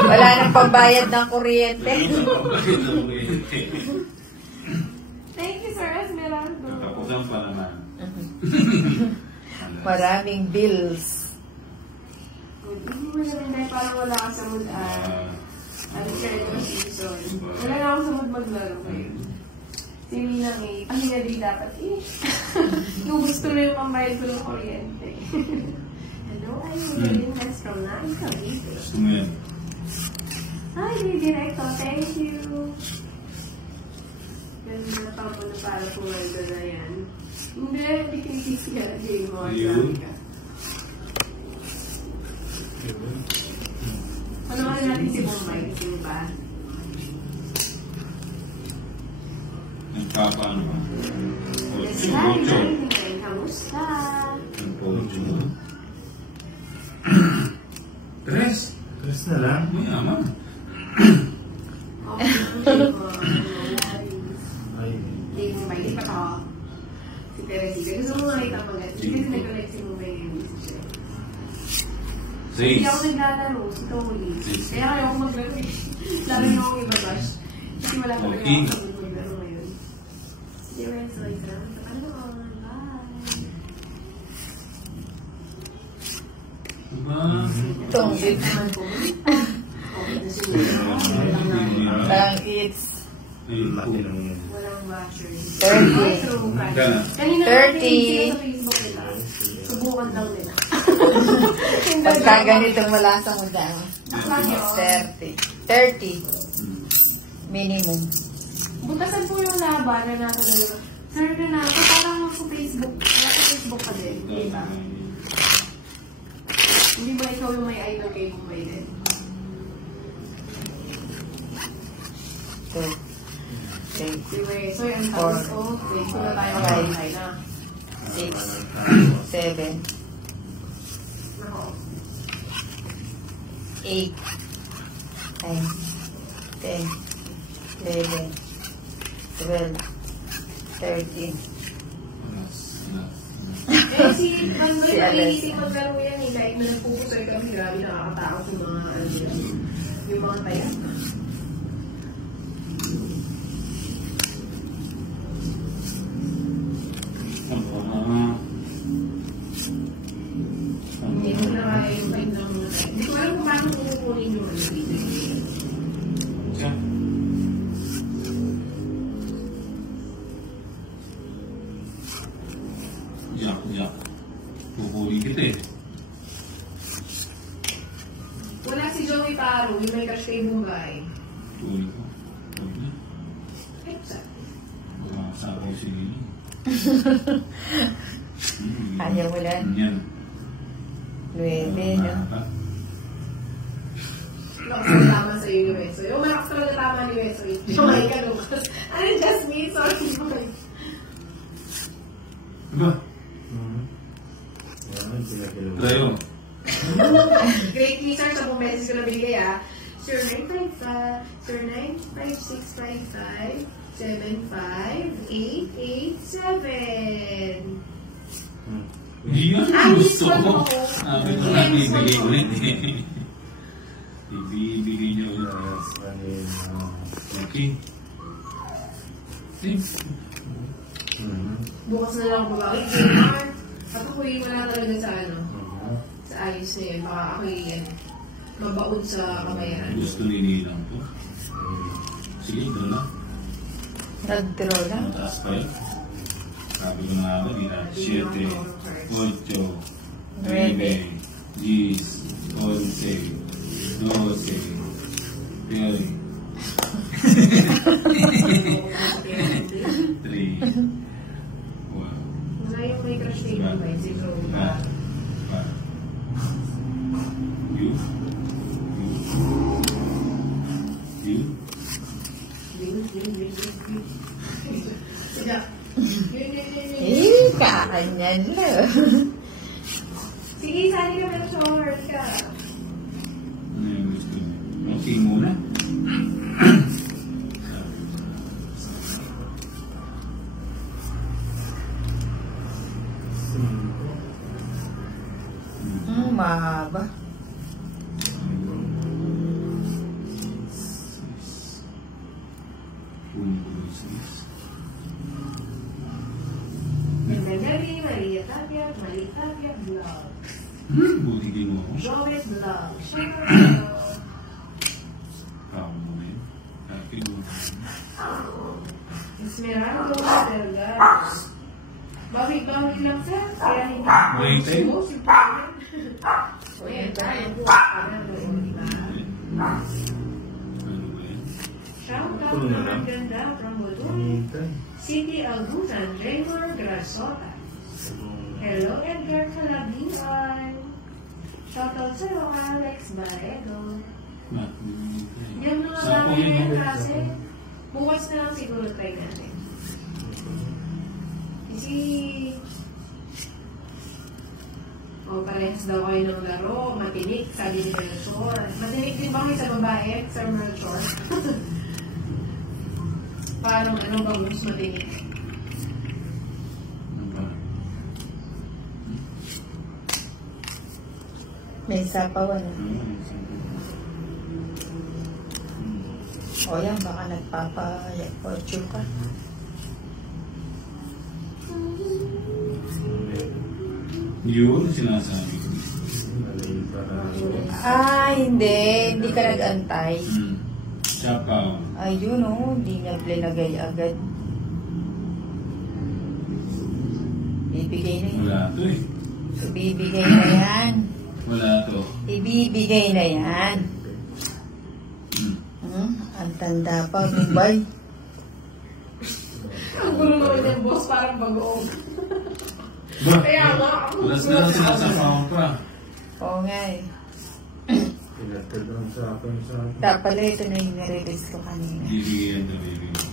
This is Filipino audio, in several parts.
Wala nang pambayad ng kuryente. Thank you, Sir Esmeraldo. Nakapusan pa naman. Maraming bills. Hindi mo naman dahil parang wala ka sa mood ano siya ito season. Wala na ako sa mood maglaro ngayon. Si Minang ang hinali dapat yung gusto na yung pambayad ko ng kuryente. Hello, I'm William Hess from Nine Cavite. Gusto mo yan? Hi, Directo. Thank you. Ganda na pang na para pumaldo na yan. Hindi kinikis ka na game mo. Ano ka natin si Bombay? Sino ba? Nagpapaano ba? Yes, hi. Kamusta? Tres. Tres na lang. May ama. Hindi mo ba? Hindi pa to. Si Teresita. Gusto mo makita pa nga. Hindi kasi nag-collect si Mumbai yung message. Hindi ako naglalaro. Si Tony. Kaya kaya ako maglaro. Sabi niyo akong ibabash. Kasi wala pa rin ako sa maglaro ngayon. Sige, Renzo. Ano ako? Bye. Tungkit. Parang it's walang watcher. 30. Kanina 30. sa Facebook nila. Subukan lang nila. Pagka ganitong wala sa muda. 30. 30. Minimum. Butasan po yung laban na nasa dalawa. Sir, na ako parang sa Facebook. Wala sa Facebook ka din. Diba? Hindi ba ikaw yung may idol kay Mumbai din? Anyway, so yung tapos ko, wait ko na tayo mag-high na. 6, 7, Nako. 8, 9, 10, 11, 12, 13. Eh, si Mandoy, nahihiling maglaro yan eh. Kahit na nagpupusoy kami, grabe nakakatakot yung mga, yung mga tayan. Hindi ko na kaya yung fight ng mga tayan. Hindi ko alam kung paano kukunin yung ano dito. Jack. Pupuli kita eh. Wala si Joey Paro, yung may crush kay Mumbai. Pupuli ko. Pupuli na. Wala sa ako si Lili. Ayaw mo lang. Yan. 9, no? Lakas ang tama sa iyo, Weso. Yung malakas talaga tama ni Weso. Yung may kalukas. Ano, just me? Sorry. Diba? Tayo. Great me, sir. Sa message ko na binigay, Sir 955, Sir 95655, 75887. Yan, gusto ko. Sabi ko na, bibigay ulit eh. Ibibigay niyo ulit. Okay. Bukas na lang bumalik. At ako'y wala talaga sa sa ayos na yun. Baka ako'y mabaon sa kamayan. Gusto ninilang po. Sige, doon lang. Nag-draw lang. Mataas pa yun. Sabi ko na nga kanina, 7, 8, 9, 10, 11, 12, 13, 3, Wala yung may crush kay Mumbai. Si Roma. You? Kakanyan lang. Sige, sali ka ng shower ka. Ano yung gusto niyo? Okay muna. Mahaba. Buti di mo ako. Jovet Vlog. Tawag mo na yun. Happy birthday. Esmeralda Delgado. Bakit lang sir? Kaya hindi Wait, eh? mo si Pagyan. Kuya tayo. Ano ba yan? Shout out na ganda from Buduri. City Agusan, Raymond Grasota. Hello, Edgar Calabian. Shout out sa'yo, Alex Barredo. Yan mga Sapo namin yun, no? kasi bukas na lang siguro try natin. Kasi parehas daw kayo ng laro, matinik, sabi ni Melchor. Matinik din ba kayo sa babae, Sir Melchor? Parang ano ba mas matinik? May sapawan. O yan, baka nagpapa-fortune ka. Yun, sinasabi ko. Hindi. Hindi ka nag-antay. Siya pa. Ayun o, hindi niya plinagay agad. Ibigay na yan. Wala to eh. Ibibigay na yan. Wala to. Ibibigay na yan. Ang tanda pa, Mumbai. Ang gulo naman yung boss, parang bagoong. Ba? Kaya nga, ako Plus na lang sinasapawan pa. Oo nga eh. Pala ito na yung nare-release ko kanina. Bibigyan to, bibigyan.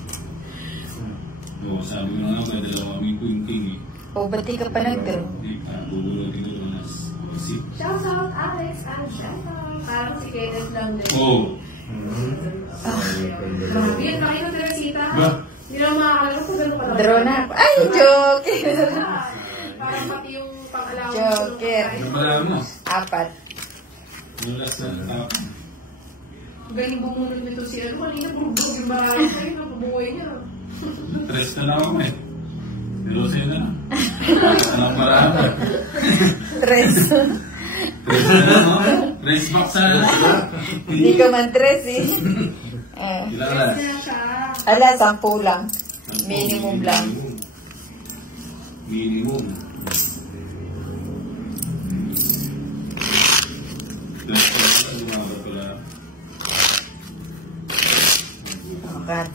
Oo, sabi ko na nga, may dalawa may king eh. O, ba't di ka pa nag-draw? Hindi pa, bubunutin ko doon nas. Sip. shout out Alex and Jetta. Parang si Kenneth lang din. Oo. Grabe yan, bakit yung Teresita? Ba? Hindi lang makakalaga ko, gano'n pala. Draw na ako. Ay, joke! Parang pati yung pang-alawa. Joker. Ano pala mo? 4. Yung last na top. Galing bumunod nito si ano, kanina burubog yung marami sa'yo, napabuhay niya. Tres na lang ako eh. Pero sa'yo na. Anong parada? 3. Tres na lang, no? Tres box sana. Hindi ka man 3 eh. Ilan lang? Kaya siya. Ala, 10 lang. Minimum lang. Minimum. Angkat.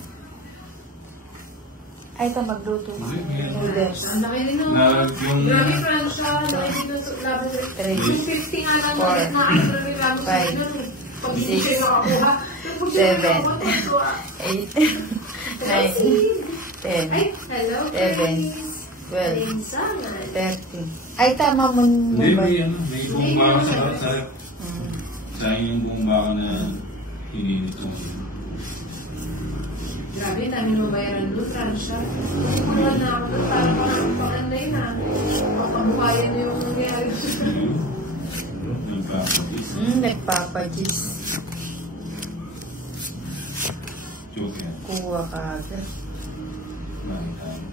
Ay, ito magluto. Noodles. Ang laki rin no. Grabe, Francia. Laki dito sa laban sa 3, yung 50 nga lang 4, ulit na ay grabe lang sa five, inyo. Pag hindi siya nakakuha. Yung puso na 7, nakakuha. 8, 9, 10, Ay, hello, 11, Grace. 12, Linsangan. 13. Ay, tama mo Hindi, ba? may buong baka sa sayang yung buong baka na hininit ko. Grabe, dami mo bayaran doon, Francia. Ay, mga na ako doon, parang pang-anday na. Papabuhayan niyo yung nangyari. Nagpapagis. Nagpapagis. Joke yan. Kuha ka agad. Nakita mo.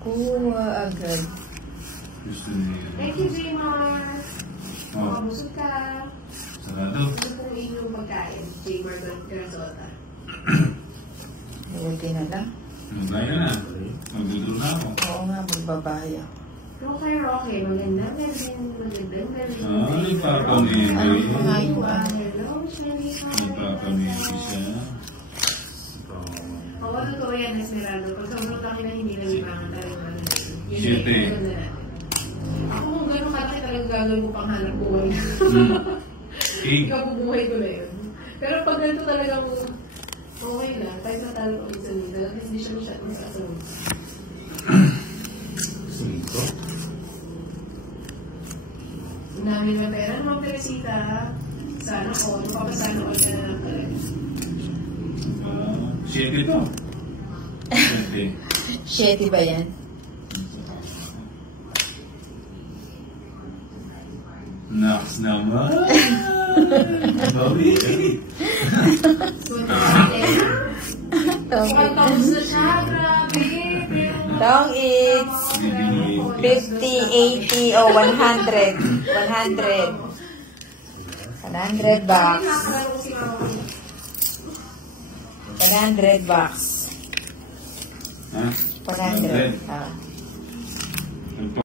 Kuha agad. Gusto niya yun. Thank you, Jaymar. Oh, Makabusog ka. sarado. Gusto kong inyong pagkain, Jaymar Grasota. Buti na lang. Nagbaya na. Magdudro na ako. Oo nga, magbabaya. Rocky, magandang galing. Ah, nagpapamigay. Ano nga yung ano? Hello, Shelly. Nagpapamigay siya. Oo, totoo yan, Esmeralda. Pag sobrang laki na hindi na limangan talaga. Siyete. Ako kung gano'n kalaki talagang gagawin ko pang hanap buhay. Cake. Ikabubuhay ko na yun. Pero pag ganito talagang okay na, kahit sa talo ko sa nila, at least di siya masyadong masasabi. Namin na pera naman, Teresita. Sana ko, papasana ko na lang talaga. Siyete to. Siyete. 7 ba yan? Naks naman. Bawi. So, mukhang tapos na siya, grabe. Tong it's Bibigay. 50, 80, o 100. 100. 100 bucks. 100 bucks. Ha? 100. Ah.